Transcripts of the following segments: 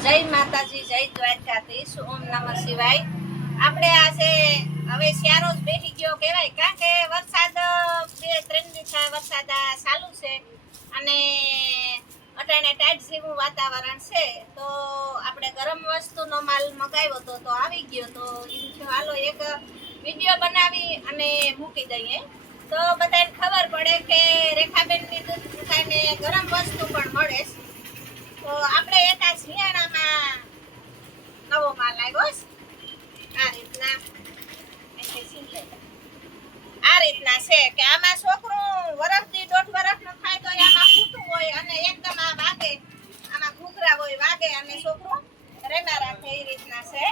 જય માતાજી, જય દ્વારકાધીશ. ઓમ નમઃ શિવાય. આપણે આજે હવે શિયાળો જ બેસી ગયો કહેવાય, કારણ કે વરસાદ બે ત્રણ દિવસ વરસાદ ચાલુ છે અને અટાણે ટાઈટ જેવું વાતાવરણ છે. તો આપણે ગરમ વસ્તુનો માલ મગાવ્યો હતો, તો આવી ગયો. તો હાલો એક વીડિયો બનાવી અને મૂકી દઈએ. તો બધાને ખબર પડે કે રેખાબેનની દુકાને ગરમ વસ્તુ પણ મળે છે. તો આપણે એક આ શિયાળામાં નવો માલ આવ્યો છે આ રીતના? આ રીતના છે કે આમાં છોકરું વરસથી દોઢ વરસનું થાય તો આમાં ફૂટું હોય અને એકદમ આ વાગે, આમાં ઘૂઘરા હોય, વાગે અને છોકરું રેમા રાખે એ રીતના છે.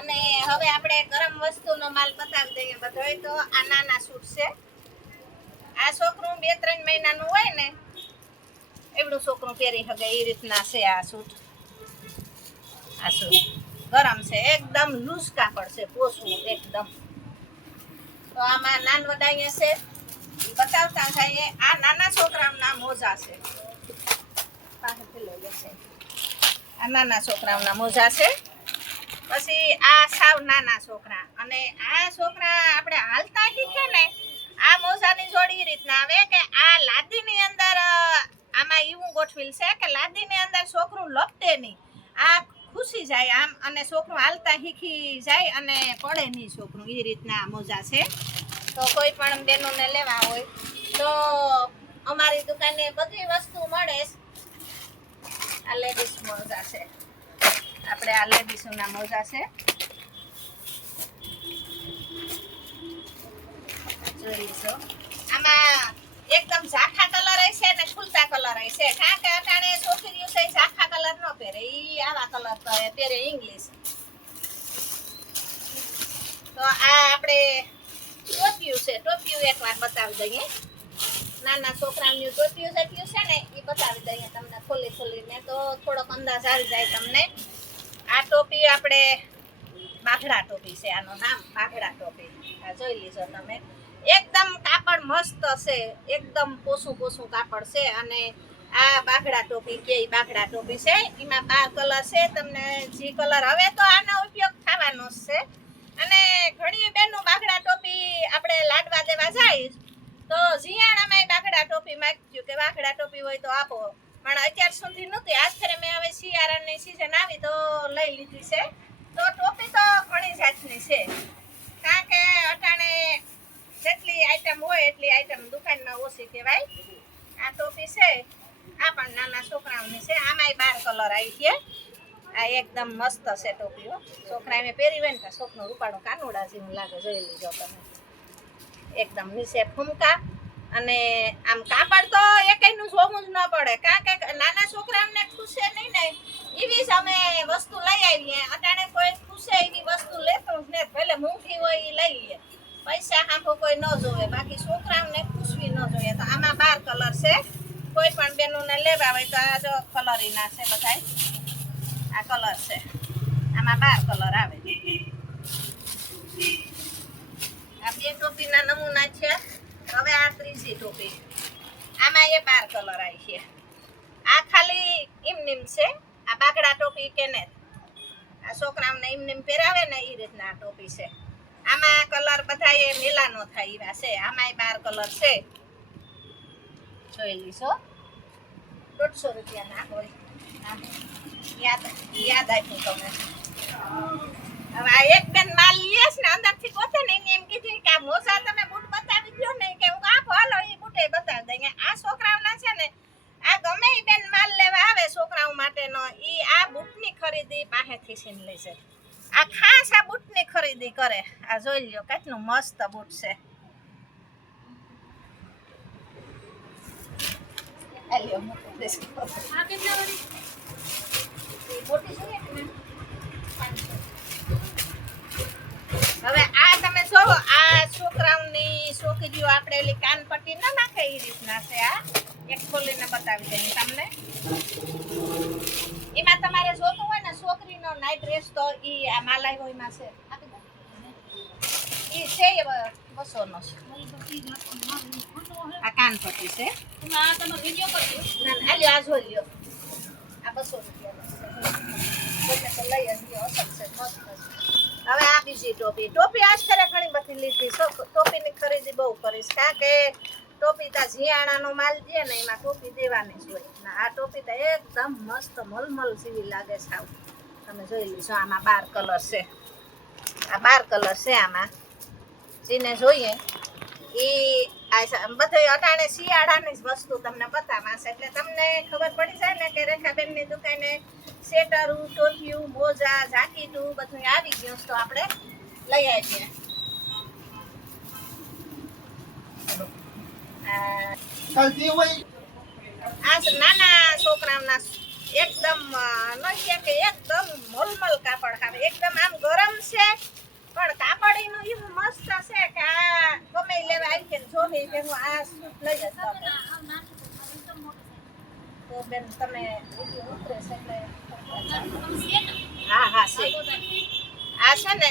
અને હવે આપણે ગરમ વસ્તુનો માલ પતાવી દઈએ બધોય તો. આ નાના સૂટ છે. આ છોકરું બે ત્રણ મહિનાનું હોય ને એવડું છોકરું પહેરી શકે એ રીતના છે આ સૂટ. આ સૂટ. ગરમ છે, એકદમ લૂઝ કાપડ છે પોસવું એકદમ. તો આમાં નાનવડા અહીંયા છે બતાવતા થાય આ નાના છોકરાઓના મોજા છે. પાસેથી આ નાના છોકરાઓના મોજા છે. પછી આ સાવ નાના છોકરા. અને આ છોકરા આપણે હાલતા શીખે ને, આ મોજાની જોડી રીતના આવે કે આ લાદીની અંદર આમાં એવું ગોઠવેલ છે કે લાદીની અંદર છોકરું લપતે નહીં. આ ખુશી જાય આમ, અને છોકરું હાલતા શીખી જાય અને પડે નહીં છોકરું. એ રીતના મોજા છે. તો કોઈ પણ બહેનોને લેવા હોય, તો અમારી દુકાને બધી વસ્તુ મળે. આ લેડીઝ મોજા છે. આપણે આ લેડીઝોના મોજા છે. જોઈશો આમાં એકદમ ઝાખા કલર છે ને ખુલતા કલર છે. કારણ કે અટાણે છોકરીઓ છે, ઝાખા કલર ન પહેરે. ઈ આવા કલર પહેરે પહેરે ઇંગ્લિશ તો આ આપણે ટોપિયું છે. ટોપિયું એકવાર બતાવી દઈએ. નાના છોકરાનું ટોપિયું જેટલું છે ને એ બતાવી દઈએ તમને ખોલી ખોલીને તો થોડોક અંદાજ આવી જાય તમને. આ ટોપી આપણે બાઘડા ટોપી છે, આનું નામ બાઘડા ટોપી. આ જોઈ લીજો તમે. એકદમ કાપડ મસ્ત છે. એકદમ પોસું પોસું કાપડ છે અને આ બાઘડા ટોપી કે બાઘડા ટોપી છે. એમાં બાર કલર છે, તમને જે કલર હવે તો આનો ઉપયોગ થવાનો છે. અને ઘણી બેનો બાઘડા ટોપી આપણે લાડવા દેવા જાય, તો જીયાણામાં બાઘડા ટોપી માગ્યું કે બાઘડા ટોપી હોય તો આપો. પણ અત્યાર સુધી નહોતી. આજ મેં હવે શિયાળાની સિઝન આવી તો લઈ લીધી છે. તો ટોપી તો ઘણી જાતની છે. કારણ કે અટાણે જેટલી આઈટમ હોય એટલી આઈટમ દુકાનમાં ઓછી કહેવાય. આ ટોપી છે, આ પણ નાના છોકરાઓની છે, આમાંય બાર કલર આવી છે. આ એકદમ મસ્ત છે ટોપીઓ છોકરા મેં પહેરી હોય ને છોકરું રૂપાળું કાનુડા જેવું લાગે, જોઈ લીજો તમે. એકદમ નીચે ફૂમકા અને આમ કાપડ તો એકનું જોવું જ ન પડે. કારણ કે નાના છોકરાઓને ખુશે નહીં ને, એવી જ અમે વસ્તુ લઈ આવીએ. અટાણે કોઈ ખુશે એવી વસ્તુ લેતું જ ને ભલે મૂંઘી હોય એ લઈ લે. પૈસા હાંફો કોઈ ન જોવે. બાકી છોકરાઓને ખુશવી ન જોઈએ. તો આમાં બાર કલર છે. કોઈ પણ બેનોને લેવા હોય તો આ જો કલરીના છે બધાય. આ કલર છે. આમાં બાર કલર આવે. આ બે ટોપીના નમૂના છે. હવે આ ત્રીજી ટોપી. આમાં એ બાર કલર આવી છે. આ ખાલી ઇમનિમ છે. આ બાગડા ટોપી કેને આ છોકરાઓને ઇમનિમ પહેરાવે ને એ રીતના ટોપી છે. આમાં કલર બધા એ મેલા નો થાય એવા છે. આમાંય બાર કલર છે. જોઈ લીશો દોઢસો રૂપિયા ના હોય. યાદ યાદ આપ્યું તમે હવે આ એક બેન માલ લેસ ને અંદરથી પોતે ને એમ કીધું કે આ મોસા તમે બૂટ બતાવી દો ને કે આપો, હાલો, એ બૂટે બતાવી દઈએ. આ છોકરાઓના છે ને, આ ગમે બેન માલ લેવા આવે છોકરાઓ માટેનો, ઈ આ બૂટની ખરીદી પાસેથી છીન લે છે આ ખાસ આ બૂટની ખરીદી કરે. આ જોઈ લ્યો કેટલું મસ્ત બૂટ છે. હવે આ તમે જોવો આ છોકરાઓની છોકરીઓ આપણે એલી કાનપટ્ટી ના નાખે એ રીતના છે આ. એક ખોલીને બતાવી દઈએ તમને. એમાં તમારે જોતું હોય છોકરીનો નાઈટ ડ્રેસ તો ઈ આ માલાઈ હોયમાં છે ઈ છે બસોનો છે. આ કાનપટ્ટી છે. આ તમે વિડિયો કરજો ના ના લ્યો આ જો લ્યો આ બસો હવે આ બીજી ટોપી. ટોપી આજ ખરે ઘણી બધી લીધી. ટોપીની ખરીદી બહુ કરીશ. કારણ કે ટોપી તા ઝિયાણાનો માલ દે ને, એમાં ટોપી દેવાની જ આ ટોપી તો એકદમ મસ્ત મલમલ જેવી લાગે છે આવું. તમે જોઈ લીધો આમાં બાર કલર છે. આ બાર કલર છે આમાં. જેને જોઈએ એ બધે અટાણે શિયાળાની જ વસ્તુ તમને બતાવશે એટલે તમને ખબર પડી જાય ને કે રેખાબેનની દુકાને સેટરું ટોપિયું મોજા જાકીટું બધું આવી ગયું તો આપણે લઈ આવીએ. આ નાના છોકરાઓના એકદમ અ, ન છે કે એકદમ મલમલ કાપડ આવે એકદમ આમ ગરમ છે પણ કાપડ એનું એવું મસ્ત છે કે આ ગમે લેવા આવી કે જો નહીં કે હું આ સૂટ લઈ જતો તો બેન તમે ઉતરે છે એટલે હા હા છે. આ છે ને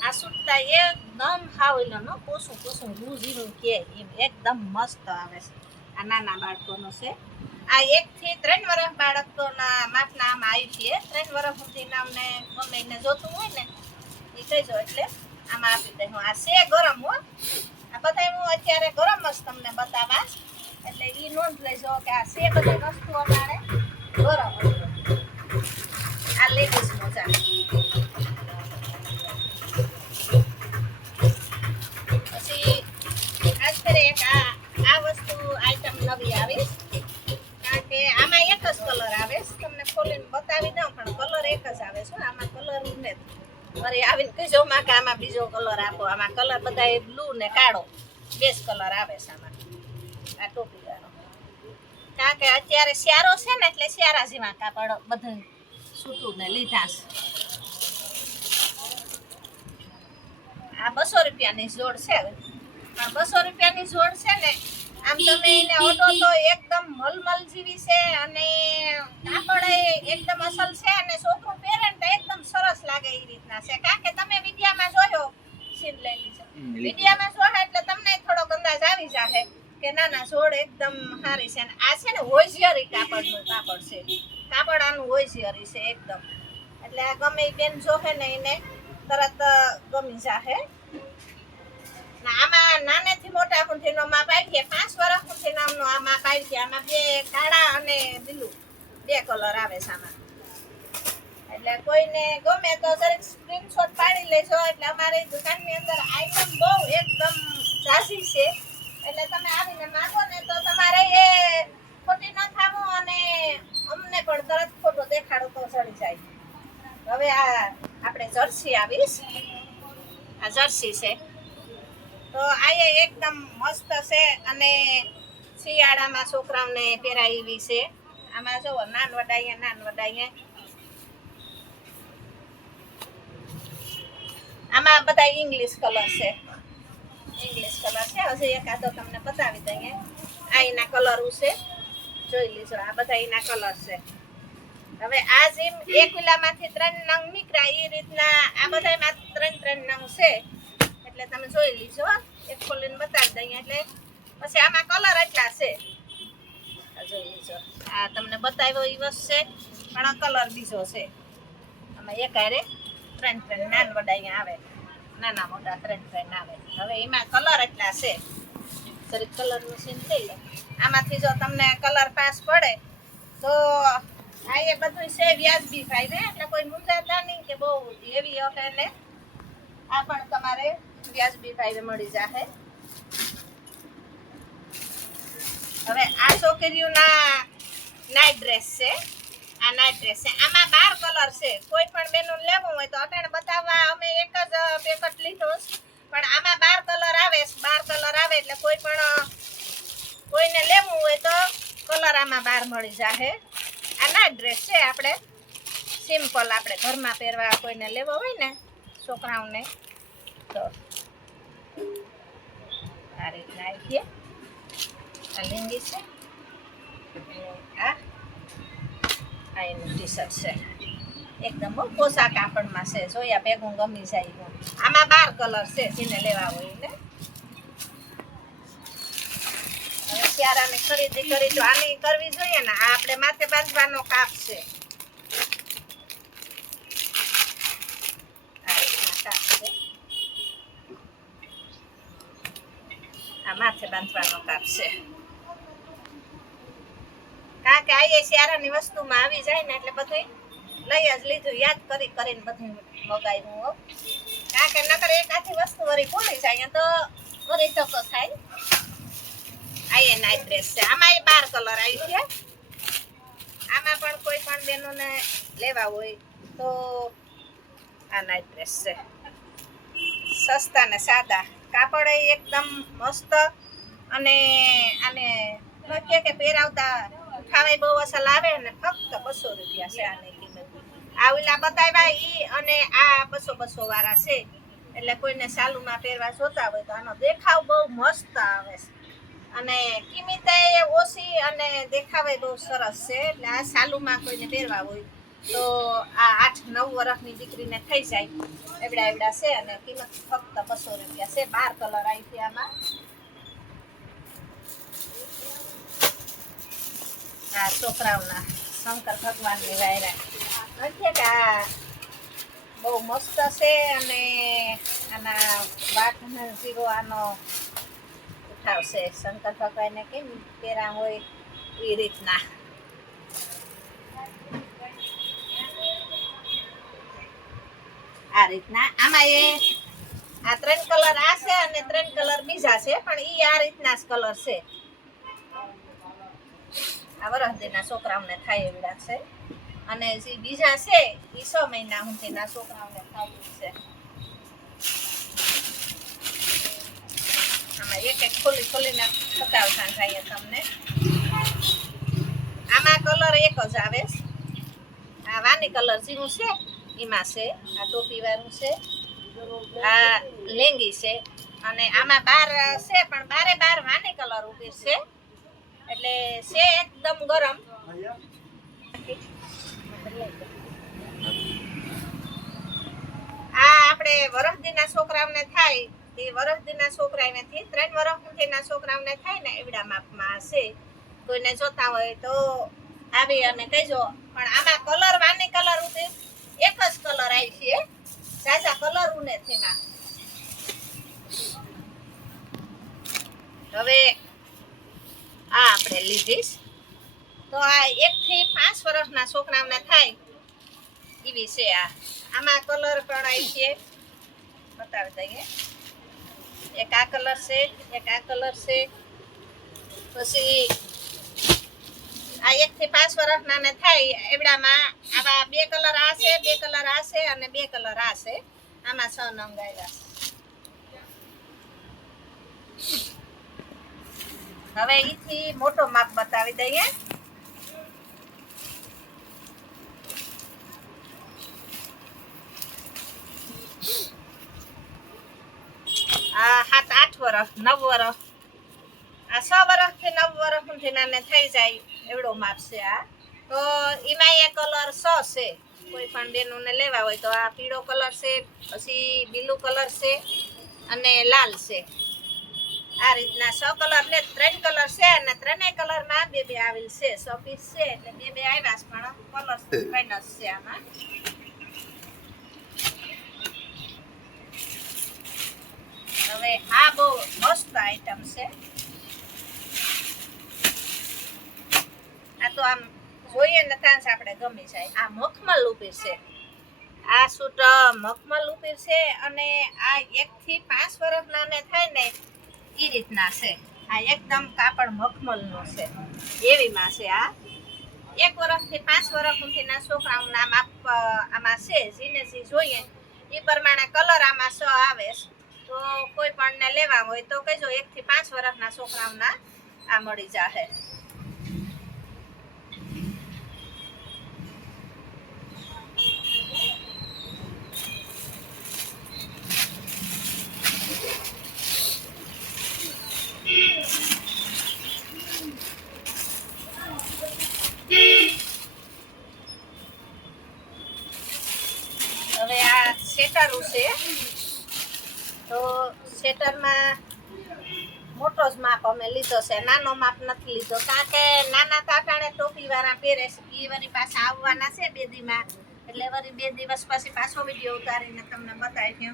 આ સૂટતા એકદમ હાવેલો ન પોસું પોસું રૂઝીનું કે એમ એકદમ મસ્ત આવે છે. આ નાના બાળકોનો છે. આ એક થી ત્રણ વર્ષ બાળકોના માપના આમાં આવી છે. ત્રણ વર્ષ સુધીના અમને ગમે એને જોતું હોય ને એ કહેજો એટલે આમાં આપી હું આ છે ગરમ હો. આ બધા હું અત્યારે ગરમ જ તમને બતાવા એટલે એ નોંધ લેજો કે આ છે બધી વસ્તુ અમારે ગરમ બધા બ્લુ ને કાળો. બેસ કલર આવે છે આમાં. આ ટોપી વાળો. કારણ કે અત્યારે શિયાળો છે ને એટલે શિયાળા જેવા કાપડ બધું સૂતું ને લીધા છે. આ બસો રૂપિયાની જોડ છે પણ બસો રૂપિયાની જોડ છે ને આમ તમે એને ઓટો તો એકદમ મલમલ જેવી છે અને કાપડ એકદમ અસલ છે અને છોકરું પહેરે તો એકદમ સરસ લાગે એ રીતના છે. કારણ કે તમે વિડીયામાં જોયો સીન લઈ લીધો એટલે તમને થોડોક અંદાજ આવી જાહે કે ના ના સોળ એકદમ સારી છે આ છે ને હોઈઝિયરી કાપડનું કાપડ છે. કાપડ આનું હોશિયારી છે એકદમ. એટલે આ ગમે એ બેન જોહે ને એને તરત ગમી જાહે. આમાં નાનેથી મોટા સુધીનો માપ પાડીએ પાંચ વર્ષ સુધી નામનો આ માપ આવી આમાં બે કાળા અને બીલું, બે કલર આવે છે આમાં. એટલે કોઈને ગમે તો જરીક સ્ક્રીનશોટ પાડી લેજો. એટલે અમારી દુકાનની અંદર આઈટમ બહુ એકદમ ઝાઝી છે. એટલે તમે આવીને માગો ને તો તમારે એ ખોટી ન થાવું અને અમને પણ તરત ફોટો દેખાડો તો ચડી જાય. હવે આ આપણે જર્સી આવીશ. આ જર્સી છે. તો આ એકદમ મસ્ત છે અને શિયાળામાં છોકરાઓને પહેરાવી છે. આમાં જુઓ નાન વડાઈએ નાન વડાઈએ આમાં બધા ઇંગ્લિશ કલર છે. ઇંગ્લિશ કલર છે. હજી એકાદો તમને બતાવી દઈએ. આ એના કલર છે. જોઈ લીજો, આ બધા એના કલર છે. હવે આ જેમ એક વિલામાંથી ત્રણ નંગ નીકળ્યા એ રીતના આ બધામાં ત્રણ ત્રણ નંગ છે. એટલે તમે જોઈ લીજો એક ખોલીને બતાવી દઈએ. એટલે પછી આમાં કલર એટલા છે. જોઈ લીજો. આ તમને બતાવ્યો એ વસ્તુ છે, પણ કલર બીજો છે. આમાં એક હારે ત્રણ ત્રણ નાન વડા અહીંયા આવે. નાના મોટા ત્રણ ત્રણ આવે. હવે એમાં કલર એટલા છે. જરીક કલરનું સીન થઈ લે આમાંથી જો તમને કલર પાસ પડે, તો આ એ બધું છે વ્યાજબી ફાયદે એટલે કોઈ મૂંઝાતા નહીં કે બહુ એવી હશે ને. આ પણ તમારે વ્યાજબી ફાયદે મળી જશે હવે આ છોકરીઓના નાઇટ ડ્રેસ છે. આ નાઇટ ડ્રેસ છે. આમાં બાર કલર છે. કોઈ પણ બેનું લેવું હોય તો અટાણે બતાવવા અમે એક જ પેકેટ લીધું પણ આમાં બાર કલર આવે. બાર કલર આવે એટલે કોઈ પણ કોઈને લેવું હોય તો કલર આમાં બાર મળી જાહે. આ નાઇટ ડ્રેસ છે આપણે. સિમ્પલ આપણે ઘરમાં પહેરવા કોઈને લેવો હોય ને છોકરાઓને તો. આ રીતના આવી છે આ લિંગી છે. આ આ એનું ટી શર્ટ છે. એકદમ બહુ પોસા કાપડમાં છે. જોયા ભેગું ગમી જાય હું આમાં બાર કલર છે, જેને લેવા હોય ને શિયાળાની ખરીદી કરી તો આની કરવી જોઈએ ને. આ આપણે માથે બાંધવાનો કાપ છે. આ માથે બાંધવાનો કાપ છે. કારણ કે આ શિયાળાની વસ્તુમાં આવી જાય ને એટલે બધું લઈ જ લીધું, યાદ કરી કરીને બધું મગાવ્યું હો. કારણ કે નકર એક આખી વસ્તુ વળી ભૂલી જાય તો વરી ધક્કો થાય. આ એ નાઇટ ડ્રેસ છે. આમાં એ બાર કલર આવી છે. આમાં પણ કોઈ પણ બહેનોને લેવા હોય તો આ નાઇટ ડ્રેસ છે. સસ્તા ને સાદા. કાપડ એકદમ મસ્ત અને આને કે પહેરાવતા ઉઠાવે બહુ અસલ આવે ને ફક્ત બસો રૂપિયા છે આની કિંમત. આ ઓલા બતાવ્યા ઈ અને આ બસો બસો વાળા છે. એટલે કોઈને સાલુમાં પહેરવા જોતા હોય તો આનો દેખાવ બહુ મસ્ત આવે છે. અને કિંમત ઓછી અને દેખાવે બહુ સરસ છે. એટલે આ સાલુમાં કોઈને પહેરવા હોય તો આ આઠ નવ વર્ષની દીકરીને થઈ જાય. એવડા એવડા છે અને કિંમત ફક્ત બસો રૂપિયા છે. બાર કલર આવી આમાં. આ છોકરાઓના શંકર ભગવાનની વાયરા. નથી કે આ બહુ મસ્ત છે અને આના વાઘનો જીરો આનો ઉઠાવશે શંકર ભગવાનને કેમ પહેરા હોય એ રીતના. આ રીતના. આમાં એ આ ત્રણ કલર આ છે અને ત્રણ કલર બીજા છે, પણ એ આ રીતના જ કલર છે. આ વરસદીના છોકરાઓને થાય એવડા છે. અને જે બીજા છે એ છ મહિના સુધીના છોકરાઓને થાય છે. આમાં એક એક ખોલી ખોલીને બતાવતા જઈએ તમને. આમાં કલર એક જ આવે. આ વાની કલર જેવું છે, એમાં છે, આ ટોપી વાળું છે, આ લેંગી છે. અને આમાં બાર છે, પણ બારે બાર વાની કલર ઊભી છે. એટલે છે એકદમ ગરમ. આ આપણે વરસદીના છોકરાઓને થાય, તે વરસદીના છોકરાઓનેથી ત્રણ વરસના છોકરાઓને થાય ને એવડા માપમાં હશે. કોઈને જોતા હોય તો આવી અને કહેજો. પણ આમાં કલર, વાની કલર ઉતે એક જ કલર આવી છે. સાચા કલર ઉને તેમાં હવે આ આપણે લીધીશ. તો આ એક થી પાંચ વર્ષના છોકરાઓને થાય એવી છે આ. આમાં કલર પણ આવી છે. બતાવી દઈએ. એક આ કલર છે, એક આ કલર છે. પછી આ એક થી પાંચ વર્ષના ને થાય એવડામાં આવા બે કલર આ છે, બે કલર આ છે અને બે કલર આ છે. આમાં છ નંગ આવ્યા છે. હવે અહીંથી મોટો માપ બતાવી દઈએ. આ સાત આઠ વર્ષ નવ વર્ષ આ છ વર્ષથી નવ વર્ષ થઈ જાય એવડો માપ છે આ. તો એમાં એ કલર સ છે. કોઈ પણ બેનોને લેવા હોય તો આ પીળો કલર છે, પછી બીલું કલર છે અને લાલ છે. આ રીતના સો કલર ને ત્રણ કલર છે અને ત્રણેય કલરમાં બે બે આવેલ છે. સો પીસ છે એટલે બે બે આવ્યા છે, પણ કલર ત્રણ છે આમાં. હવે આ બહુ મસ્ત આઈટમ છે. આ તો આમ જોઈએ ને ત્યાં આપણે ગમી જાય. આ મખમલ ઉપીર છે. આ સૂટ મખમલ ઉપીર છે અને આ એક થી પાંચ વર્ષના ને થાય ને એ રીતના છે. આ એકદમ કાપડ મખમલનો છે. એવીમાં છે આ. એક વર્ષથી પાંચ વર્ષ સુધીના છોકરાઓના માપ આપ આમાં છે જેને જે જોઈએ. એ પ્રમાણે કલર આમાં સ આવે. તો કોઈ પણને લેવા હોય તો કહેજો, એકથી પાંચ વર્ષના છોકરાઓના આ મળી જાહે હવે આ સેટરું છે તો સેટરમાં મોટો જ માપ અમે લીધો છે. નાનો માપ નથી લીધો. કારણ કે નાના તાટાણે ટોપી વાળા પહેરે છે. એ વળી પાછા આવવાના છે બે દીમાં. એટલે વળી બે દિવસ પછી પાછો વીડિયો ઉતારીને તમને બતાવી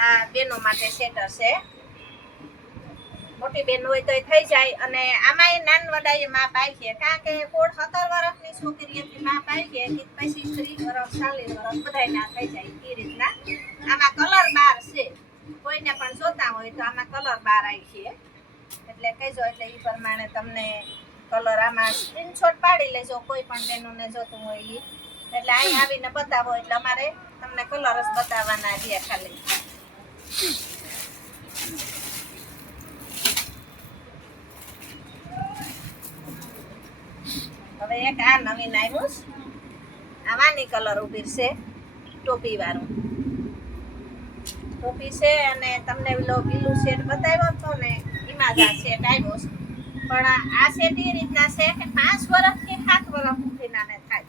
આ બેનો માટે સેટર છે. મોટી બેન હોય તો થઈ જાય. અને આમાંય નાન વડાઈ માપ આવી કારણ કે કોડ સત્તર વર્ષની છોકરીએથી માપ આવી કે પછી ત્રીસ વર્ષ ચાલીસ વર્ષ બધાય ના થઈ જાય. એ રીતના. આમાં કલર બાર છે. કોઈને પણ જોતા હોય તો આમાં કલર બાર આવી છે. એટલે કહેજો એટલે એ પ્રમાણે તમને કલર આમાં સ્ક્રીનશોટ પાડી લેજો, કોઈ પણ બેનોને જોતું હોય એ એટલે અહીં આવીને બતાવો, એટલે અમારે તમને કલર જ બતાવવાના રહ્યા ખાલી. હવે એક આ નવીન આવ્યું છે. વાની કલર ઊભી છે, ટોપી વાળું. ટોપી છે અને તમને પેલો પીલું સેટ બતાવ્યો હતો ને, એમાં જ આ સેટ આવ્યો પણ આ સેટ એ રીતના છે કે પાંચ વર્ષથી સાત વર્ષ સુધીના ને થાય.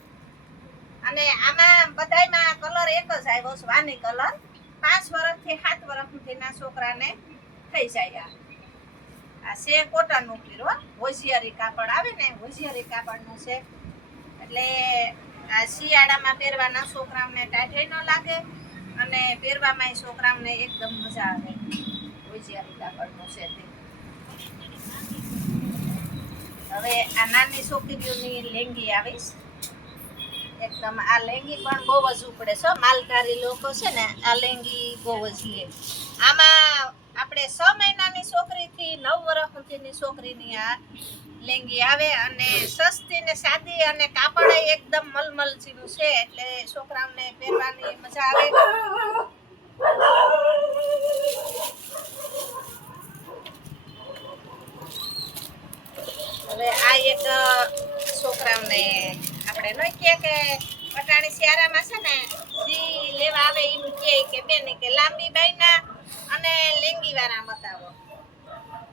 અને આમાં બધાયમાં કલર એક જ આવ્યો છે, વાની કલર. પાંચ વર્ષથી સાત વર્ષ સુધીના છોકરાને થઈ જાય આ. આ છે કોટનનું પીરો હોશિયારી કાપડ આવે ને, હોશિયારી કાપડનું છે. એટલે શિયાળામાં પહેરવાના છોકરાઓને ટાઢે ન લાગે. અને પહેરવામાં છોકરાઓને એકદમ મજા આવે. હોશિયારી કાપડનું છે તે. હવે આ નાની છોકરીઓની લેંગી આવીશ. એકદમ આ લેંગી પણ બહુ જ ઉપડે છે માલધારી લોકો છે ને, આ લેંગી બહુ જ લે. આમાં આપણે છ મહિનાની છોકરીથી નવ વર્ષ સુધીની છોકરીની આ લેંગી આવે અને સસ્તી ને સાદી અને કાપડ એકદમ મલમલ જેવું છે, એટલે છોકરાઓને પહેરવાની મજા આવે. હવે આ એક છોકરાઓને આપણે ન કહીએ કે પટાણી શિયાળામાં છે ને જી લેવા આવે એમ કહે કે બેન કે લાંબી બાઈના અને લેંગી વાળા બતાવો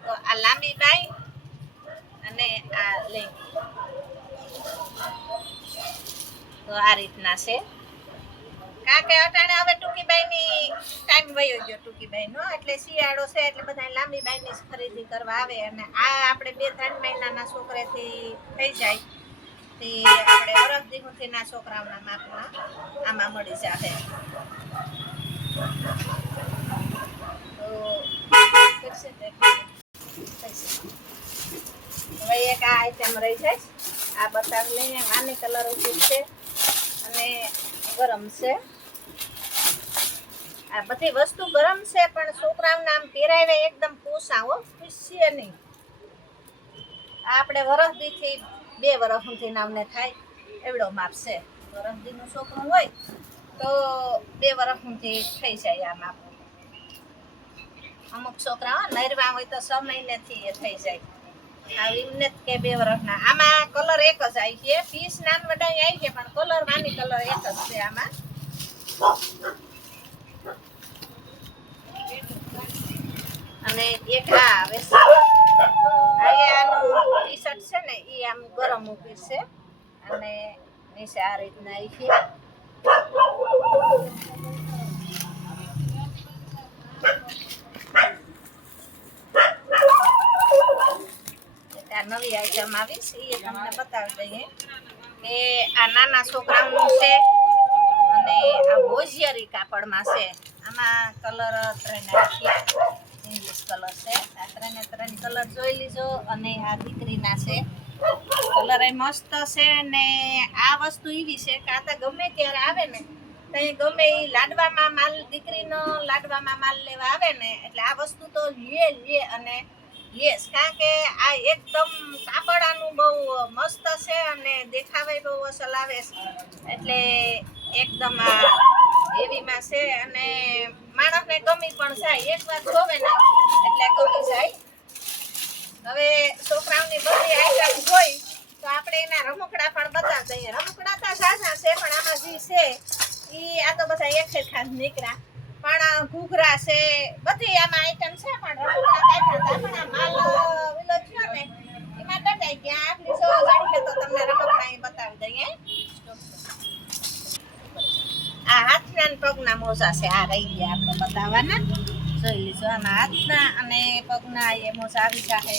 તો આ લાંબી બાઈ અને આ લેંગી તો આ રીતના છે. કારણ કે અટાણે હવે ટૂંકીબાઈની ટાઈમ વયો ગયો ટૂંકીબાઈનો, એટલે શિયાળો છે એટલે બધા લાંબી બાઈની જ ખરીદી કરવા આવે અને આ આપણે બે ત્રણ મહિનાના છોકરેથી થઈ જાય. તે આપણે વરસ દીકુથીના છોકરાઓના માપમાં આમાં મળી જશે તો. હવે એક આ આઈટમ રહી છે. આ બતાવી લઈએ. આની કલર ઉચિત છે અને ગરમ છે. આ બધી વસ્તુ ગરમ છે, પણ છોકરાઓને આમ પહેરાવે એકદમ પોસા હો. ખુશીએ નહીં. આપણે વરસદીથી બે વરસથી નામને થાય. એવડો માપ છે. વરસદીનું છોકરું હોય તો બે વરસથી થઈ જાય આ માપ. અમુક છોકરા નરવા હોય તો છ મહિનેથી એ થઈ જાય. એમને જ કે બે વર્ષના આમાં કલર એક જ આવી છે. પીસ નાન વડાઈ આવી છે, પણ કલર નાની કલર એક જ છે આમાં. અને એક આ આવે છે. આનું ટી શર્ટ છે ને એ આમ ગરમ ઊભી છે. અને નીચે આ રીતના આવી છે. આ નવી આઈટમ આવી એ તમને બતાવી દઈએ. કે આ નાના છોકરાઓનું છે અને આ હોશિયારી કાપડમાં છે. આમાં કલર ત્રણ રાખીએ ઇંગ્લિશ કલર છે. આ ત્રણે ત્રણ કલર જોઈ લીજો અને આ દીકરીના છે. કલર એ મસ્ત છે ને આ વસ્તુ એવી છે કે આ તો ગમે ત્યારે આવે ને તઈ ગમે એ લાડવામાં માલ, દીકરીનો લાડવામાં માલ લેવા આવે ને, એટલે આ વસ્તુ તો લે લે અને યસ કારણ કે આ એકદમ કાપડાનું બહુ મસ્ત છે અને દેખાવે બહુ અસલ આવે છે. એટલે એકદમ આ એવીમાં છે અને માણસને ગમી પણ જાય. એક વાર જોવે ને, એટલે ગમી જાય. હવે છોકરાઓની બધી આઈટમ જોઈ તો આપણે એના રમકડા પણ બતાવી દઈએ. રમકડા તો સાચા છે, પણ આમાં જે છે એ આ તો બધા એક જ નીકળ્યા. પણ ઘૂઘરા છે, બધી આમાં આઈટમ છે, પણ રમકડા કાઢ્યા હતા પણ આ માલ વિલો થયો ને, એમાં કટાઈ ગયા આટલી સો જાણી તો તમને રમકડા બતાવી દઈએ. આ હાથના પગના મોજા છે, આ રહી ગયા આપણે બતાવવાના. જોઈ લીધો, આમાં હાથના અને પગના એ મોજા આવી જાહે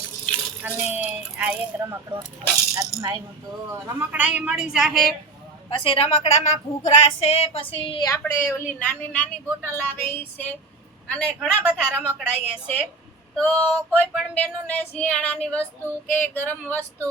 અને આ એક રમકડો હાથમાં આવ્યું તો રમકડા એ મળી જાહે. પછી રમકડામાં ઘૂઘરા છે, પછી આપણે ઓલી નાની નાની બોટલ આવે એ છે, અને ઘણા બધા રમકડા અહીંયા છે તો કોઈ પણ બેનોને શિયાળાની વસ્તુ કે ગરમ વસ્તુ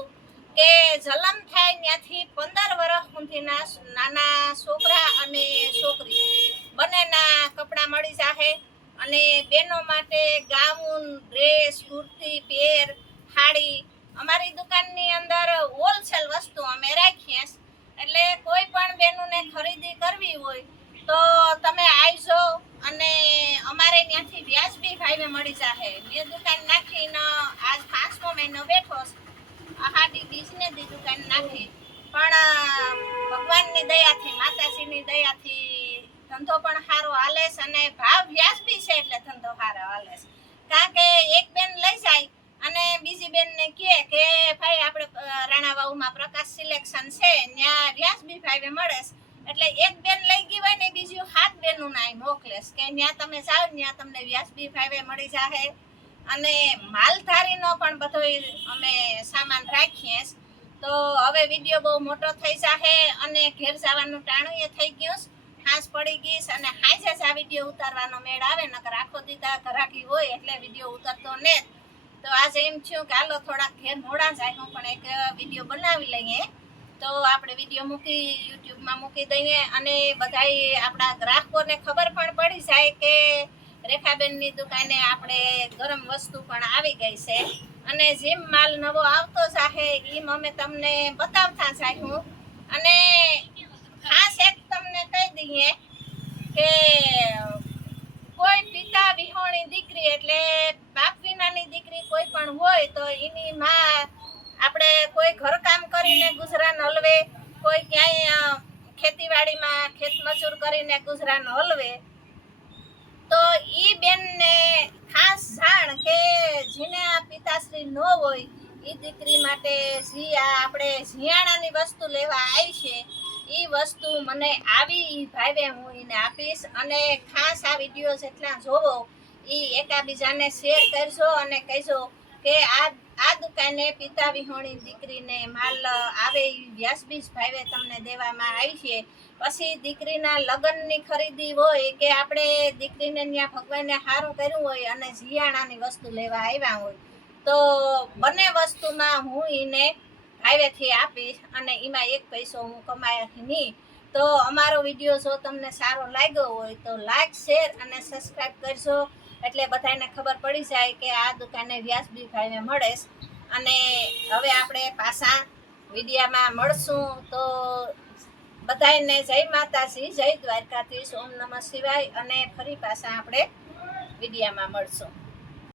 કે જલમ થાય ત્યાંથી પંદર વર્ષ સુધીના નાના છોકરા અને છોકરી બંનેના કપડાં મળી જાહે અને બેનો માટે gown, dress, kurti, pair sari અમારી દુકાનની અંદર હોલસેલ વસ્તુ અમે રાખીએ છીએ. એટલે કોઈ પણ બેનોને ખરીદી કરવી હોય, તો તમે આવજો અને અમારે ત્યાંથી વ્યાજબી ભાઈને મળી જશે મેં દુકાન નાખીને આજ પાંચમો મહિનો બેઠો છે. આ હાડી બીજને દી દુકાન નાખી. પણ ભગવાનની દયાથી, માતાજીની દયાથી ધંધો પણ સારો હાલે છે અને ભાવ વ્યાજબી છે એટલે ધંધો સારો હાલે છે. કારણ કે એક બેન લઈ જાય અને બીજી બેનને કહે કે ભાઈ આપણે અ, રાણાવાવમાં પ્રકાશ સિલેક્શન છે ત્યાં વ્યાજબી ભાવે મળે એટલે એક બેન લઈ ગઈ હોય ને બીજું હાથ બેનનું ના મોકલે છે કે ત્યાં તમે જાઓ ત્યાં તમને વ્યાજબી ભાવે મળી જાહે અને માલધારીનો પણ બધો અમે સામાન રાખીએ તો હવે વીડિયો બહુ મોટો થઈ જાહે અને ઘેર જવાનું ટાણું એ થઈ ગયું. હાંસ પડી ગઈશ અને હાંજે જ આ વીડિયો ઉતારવાનો મેળ આવે નકર આખો દીધા ઘરાકી હોય એટલે વીડિયો ઉતરતો ને જ. તો આજે એમ થયું કે હાલો થોડાક ઘેર મોડા જાય હું પણ એક વીડિયો બનાવી લઈએ. તો આપણે વીડિયો મૂકી, યુટ્યુબમાં મૂકી દઈએ અને બધાય આપણા ગ્રાહકોને ખબર પણ પડી જાય કે રેખાબેનની દુકાને આપણે ગરમ વસ્તુ પણ આવી ગઈ છે. અને જેમ માલ નવો આવતો જાહે, એમ અમે તમને બતાવતા જાહું. અને ખાસ એક તમને કહી દઈએ કે કોઈ પિતા વિહોણી દીકરી એટલે બાપ વિનાની દીકરી કોઈ પણ હોય તો એની માં આપણે કોઈ ઘરકામ કરીને ગુજરાન હલવે, કોઈ ક્યાંય ખેતીવાડીમાં ખેતીવાડીમાં ખેતમજૂર કરીને ગુજરાન હલવે, તો ઈ બેનને ખાસ જાણ કે જેને આ પિતાશ્રી ન હોય એ દીકરી માટે જી આ આપણે શિયાળાની વસ્તુ લેવા આવી છે ઈ વસ્તુ મને આવી ભાવે હું એને આપીશ અને ખાસ આ વીડિયો જેટલા જોવો એ એકાબીજાને શેર કરજો અને કહેજો કે આ આ દુકાને પિતા વિહોણી દીકરીને માલ આવે એ વ્યાજબી ભાવે તમને દેવામાં આવી છે. પછી દીકરીના લગ્નની ખરીદી હોય કે આપણે દીકરીને ત્યાં ભગવાને સારું કર્યું હોય અને જીયાણાની વસ્તુ લેવા આવ્યા હોય, તો બંને વસ્તુમાં હું એને ભાવેથી આપીશ અને એમાં એક પૈસો હું કમાયાથી નહીં. તો અમારો વીડિયો જો તમને સારો લાગ્યો હોય તો લાઈક, શેર અને સબસ્ક્રાઈબ કરજો. એટલે બધાને ખબર પડી જાય કે આ દુકાને વ્યાજબી ભાવે મળે અને હવે આપણે પાછા વિડીયામાં મળશું. તો બધાને જય માતાજી, જય દ્વારકાધીશ. ઓમ નમઃ શિવાય અને ફરી પાછા આપણે વિડીયામાં મળશું.